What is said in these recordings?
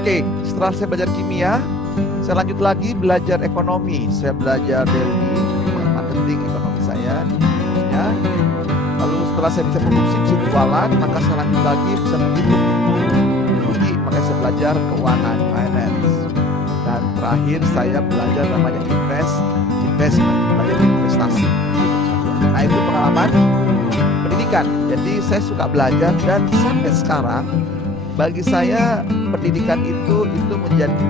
Oke, setelah saya belajar kimia, saya lanjut lagi belajar ekonomi. Saya belajar dari marketing ekonomi saya di kampusnya. Lalu setelah saya bisa produksi, bisa jualan, maka saya lanjut lagi bisa menghitung rugi. Makanya saya belajar keuangan, finance. Dan terakhir saya belajar namanya investment, belajar investasi. Nah, itu pengalaman pendidikan. Jadi saya suka belajar dan sampai sekarang bagi saya pendidikan itu menjadi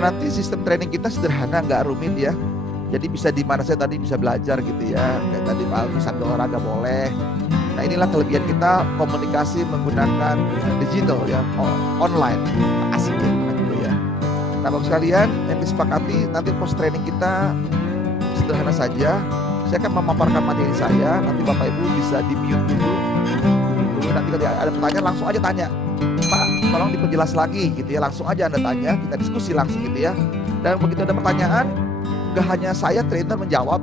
nanti sistem training kita sederhana, nggak rumit ya. Jadi bisa di mana saya tadi bisa belajar gitu ya. Kayak tadi bisa olahraga boleh. Nah, inilah kelebihan kita komunikasi menggunakan digital ya, online. Asik ya gitu ya. Nah, Bapak sekalian, yang disepakati nanti post training kita sederhana saja. Saya akan memaparkan materi saya. Nanti Bapak Ibu bisa di-mute dulu. Nanti kalau ada pertanyaan langsung aja tanya. Pak, tolong diperjelas lagi gitu ya, langsung aja Anda tanya, kita diskusi langsung gitu ya. Dan begitu ada pertanyaan, gak hanya saya trainer menjawab,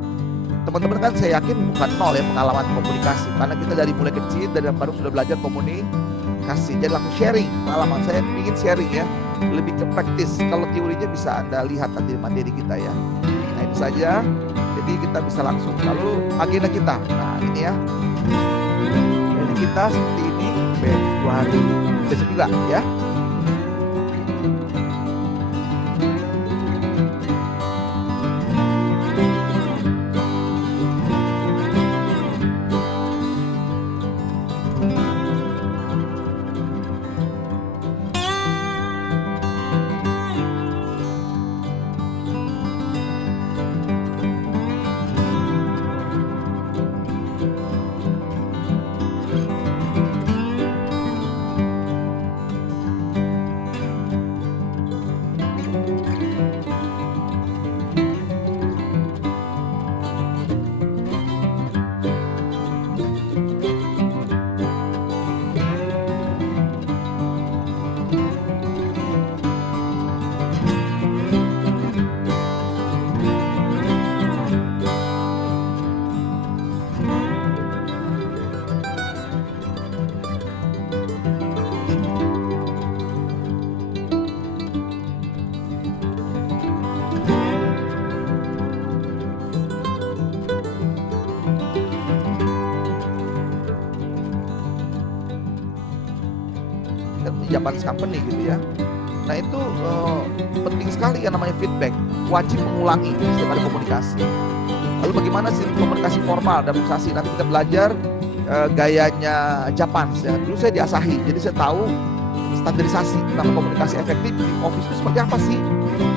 teman-teman kan saya yakin bukan nol ya pengalaman komunikasi, karena kita dari mulai kecil dari baru sudah belajar komunikasi, jadi langsung sharing pengalaman. Saya ingin sharing ya, lebih ke praktis. Kalau teorinya bisa Anda lihat nanti di materi kita ya. Nah, itu saja, jadi kita bisa langsung. Lalu agenda kita, nah ini ya, agenda kita seperti ini, Februari besok juga ya. Japanese company gitu ya. Nah itu penting sekali yang namanya feedback, wajib mengulangi setiap ada komunikasi. Lalu bagaimana sih komunikasi formal dan organisasi? Nanti kita belajar gayanya Japan ya. Dulu saya di Asahi, jadi saya tahu standarisasi tentang komunikasi efektif di office itu seperti apa sih.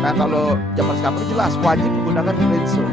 Nah kalau Japanese company jelas wajib menggunakan Renso.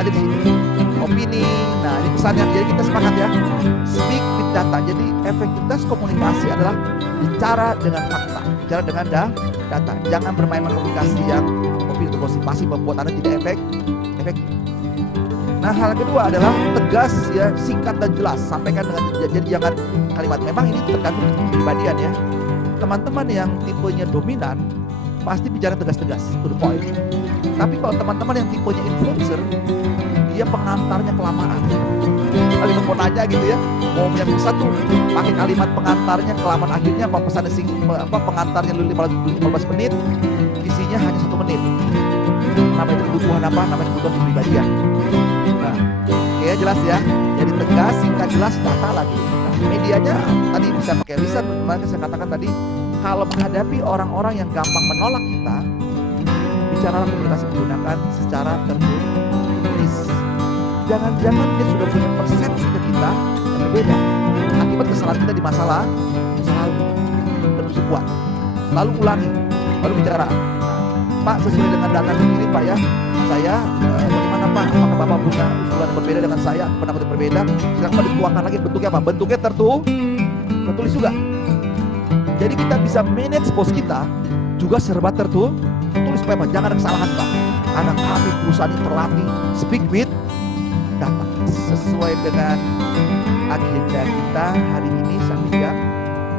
Jadi di sini opini. Nah, ini pesannya. Jadi kita sepakat ya. Speak with data. Jadi efektivitas komunikasi adalah bicara dengan fakta, bicara dengan data. Jangan bermain komunikasi yang opini atau pasif membuat Anda tidak efektif. Nah, hal kedua adalah tegas ya, singkat dan jelas. Sampaikan dengan jadi jangan kalimat. Memang ini tergantung kepribadian ya. Teman-teman yang tipenya dominan pasti bicara tegas-tegas, to the point. Tapi kalau teman-teman yang tipenya influencer, dia pengantarnya kelamaan. Kalimat mau nanya gitu ya, mau punya pesan tuh pakai kalimat pengantarnya kelamaan, akhirnya pengantarnya 15 menit, isinya hanya 1 menit. Namanya itu kebutuhan apa? Namanya kebutuhan kepribadian. Nah, ya jelas ya. Jadi tegas, singkat, jelas, data lagi. Nah, medianya tadi bisa pakai lisan, bagaimana saya katakan tadi, kalau menghadapi orang-orang yang gampang menolak kita, bicaralah komunikasi menggunakan secara tertulis. Jangan-jangan dia sudah punya persepsi ke kita yang berbeda akibat kesalahan kita di masa lalu. Terus buat, lalu ulangi, lalu bicara. Pak, sesuai dengan data sendiri Pak ya, saya bagaimana Pak? Apakah Bapak punya usulan yang berbeda dengan saya? Pendapat yang berbeda? Silakan Pak dituangkan lagi. Bentuknya apa? Bentuknya tertulis juga. Jadi kita bisa manage bos kita juga serba tertulis supaya Pak, jangan ada kesalahan Pak. Karena kami perusahaan ini terlatih speak with data sesuai dengan agenda kita hari ini sampai jam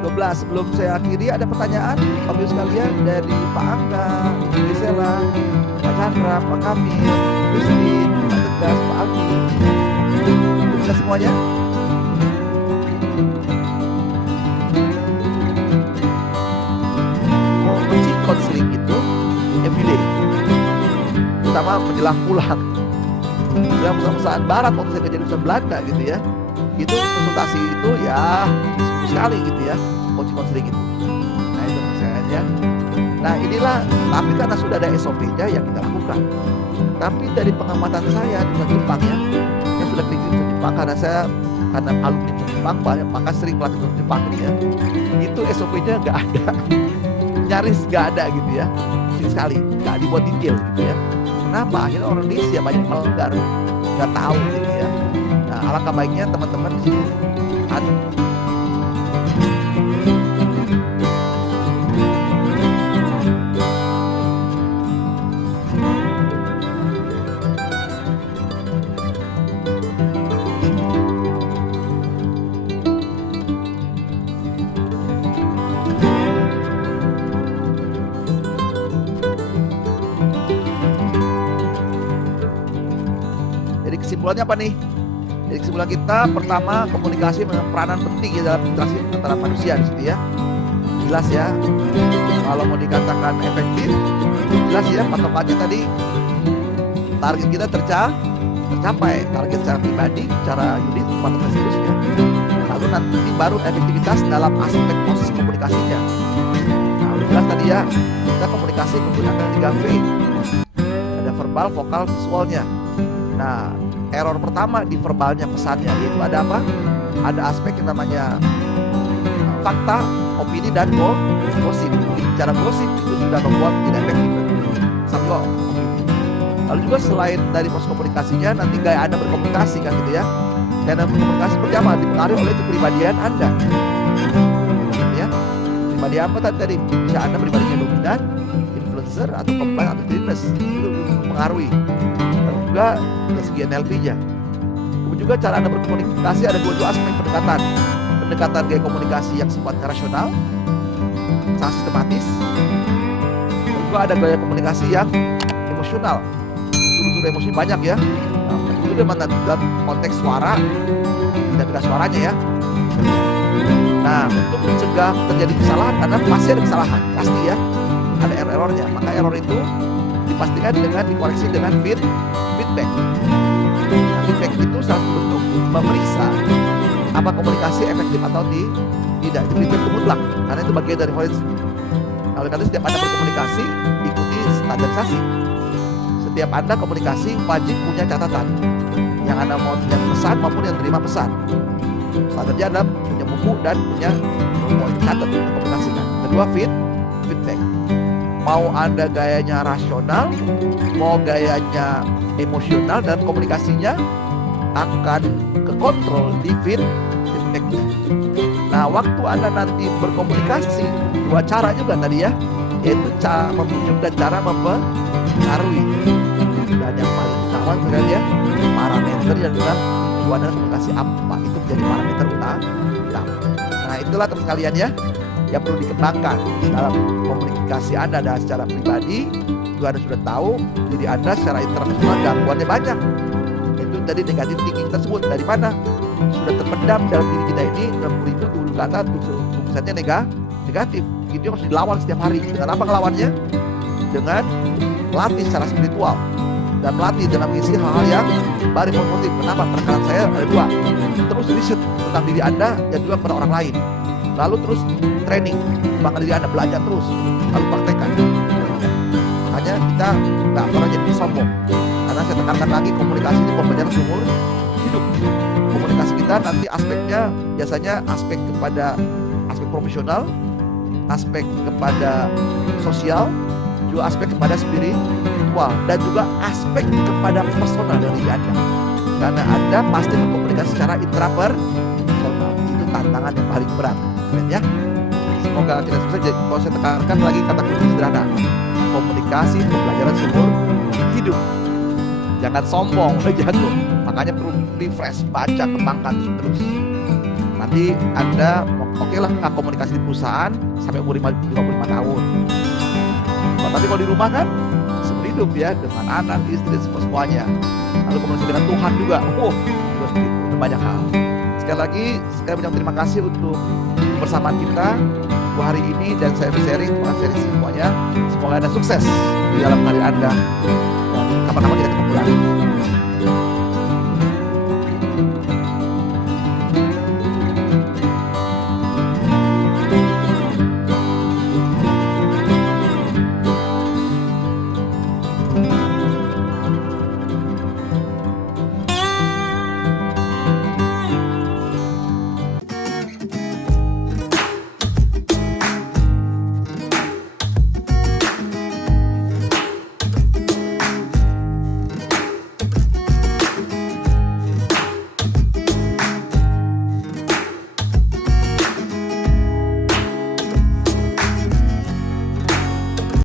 12. Sebelum saya akhiri, ada pertanyaan Bapak Ibu sekalian dari Pak Angga, Ibu Gisela, Pak Chandra, Pak Kamil, Christine, Pak Tegas, Pak Alki. Kita semuanya. Coaching counseling itu everyday, terutama menjelang pulang. Dalam perusahaan barat waktu saya kerja di perusahaan Belanda gitu ya, itu konsultasi itu ya sekali gitu ya, coaching counseling itu. Nah itu misalnya. Nah inilah, tapi karena sudah ada SOP-nya yang kita lakukan. Tapi dari pengamatan saya di Jepang ya, saya sudah keliling di Jepang karena alumni Jepang banyak, maka sering pelatih di Jepang gitu ya. Itu SOP-nya nggak ada, nyaris nggak ada gitu ya, sekali nggak dibuat detail gitu ya. Kenapa? Akhirnya orang Indonesia banyak melanggar, nggak tahu gitu ya. Nah, alangkah baiknya teman-teman di sini ada. Kesimpulannya apa nih? Jadi kesimpulan kita pertama, komunikasi peranan penting ya dalam interaksi antara manusia di situ ya. Jelas ya. Kalau mau dikatakan efektif, jelas ya patokannya tadi target kita tercapai, target secara pribadi, secara unit, dan seterusnya. Lalu nanti baru efektivitas dalam aspek proses komunikasinya. Nah, jelas tadi ya, kita komunikasi menggunakan 3V. Ada verbal, vokal, visualnya. Nah, error pertama di verbalnya pesannya yaitu ada apa? Ada aspek yang namanya fakta, opini, dan gosip. Cara gosip itu sudah membuat tidak efektif. Sama juga opini. Lalu juga selain dari proses komunikasinya, nanti gaya Anda berkomunikasi kan gitu ya. Dan berkomunikasi seperti apa? Dipengaruhi oleh kepribadian Anda. Ya, pribadi apa tadi? Bisa Anda pribadinya dominan, influencer, atau komplain, atau greenness. Itu mempengaruhi. Dan juga dari segi NLP-nya. Kemudian juga cara Anda berkomunikasi ada dua aspek pendekatan. Pendekatan gaya komunikasi yang sifatnya rasional, sangat sistematis. Dan juga ada gaya komunikasi yang emosional. Unsur emosi banyak ya. Nah, itu dalam konteks suara dan tidak suaranya ya. Nah, untuk mencegah terjadi kesalahan, karena pasti ada kesalahan, pasti ya. Ada error-errornya. Maka error itu dipastikan dengan dikoreksi dengan feedback. Nah, feedback itu salah satu bentuk memeriksa apa komunikasi efektif atau tidak. Feedback itu mutlak, karena itu bagian dari forensik. Oleh karena setiap Anda berkomunikasi, ikuti standarisasi. Setiap Anda komunikasi wajib punya catatan. Yang Anda mau yang pesan maupun yang terima pesan. Standarnya adalah punya buku dan punya poin catat untuk komunikasikan. Kedua, feedback. Mau Anda gayanya rasional, mau gayanya emosional, dan komunikasinya akan kekontrol di feedbacknya. Nah, waktu Anda nanti berkomunikasi, dua cara juga tadi ya, yaitu cara membujuk dan cara mempengaruhi. Dan yang paling utama sebenarnya ya, parameter yang dalam tujuan dan komunikasi apa itu menjadi parameter utama. Nah, itulah teman sekalian ya yang perlu dikembangkan dalam komunikasi Anda. Dan secara pribadi juga Anda sudah tahu diri Anda secara internasional gangguannya banyak. Itu tadi negatif thinking tersebut dari mana? Sudah terpendam dalam diri kita ini 60.000 dulu kata tulisannya negatif. Itu harus dilawan setiap hari. Dengan apa ngelawannya? Dengan melatih secara spiritual dan melatih dalam mengisi hal-hal yang baru positif. Kenapa? Penekanan saya ada dua. Terus riset tentang diri Anda dan juga kepada orang lain. Lalu terus training, kembangkan diri Anda, belajar terus, lalu praktekkan. Makanya kita nggak pernah jadi sombong. Karena saya tekankan lagi, komunikasi ini pembelajaran seumur hidup. Komunikasi kita nanti aspeknya biasanya aspek kepada aspek profesional, aspek kepada sosial, juga aspek kepada spiritual, dan juga aspek kepada personal dari Anda. Karena Anda pasti berkomunikasi secara intrapersonal. Itu tantangan yang paling berat, ya. Semoga tidak susah. Jadi kalau saya tekankan lagi kata kunci sederhana, komunikasi pembelajaran seumur hidup. Jangan sombong, jago. Makanya perlu refresh, baca, kembangkan terus. Nanti Anda oke lah komunikasi di perusahaan sampai umur 55 tahun. Tapi kalau di rumah kan seumur hidup ya, dengan anak, istri, semuanya. Lalu komunikasi dengan Tuhan juga. Juga seperti itu, banyak hal. Sekali lagi, saya banyak terima kasih untuk kebersamaan kita hari ini, dan saya sharing semuanya. Semoga Anda sukses di dalam karir Anda. Dan kapan-kapan kita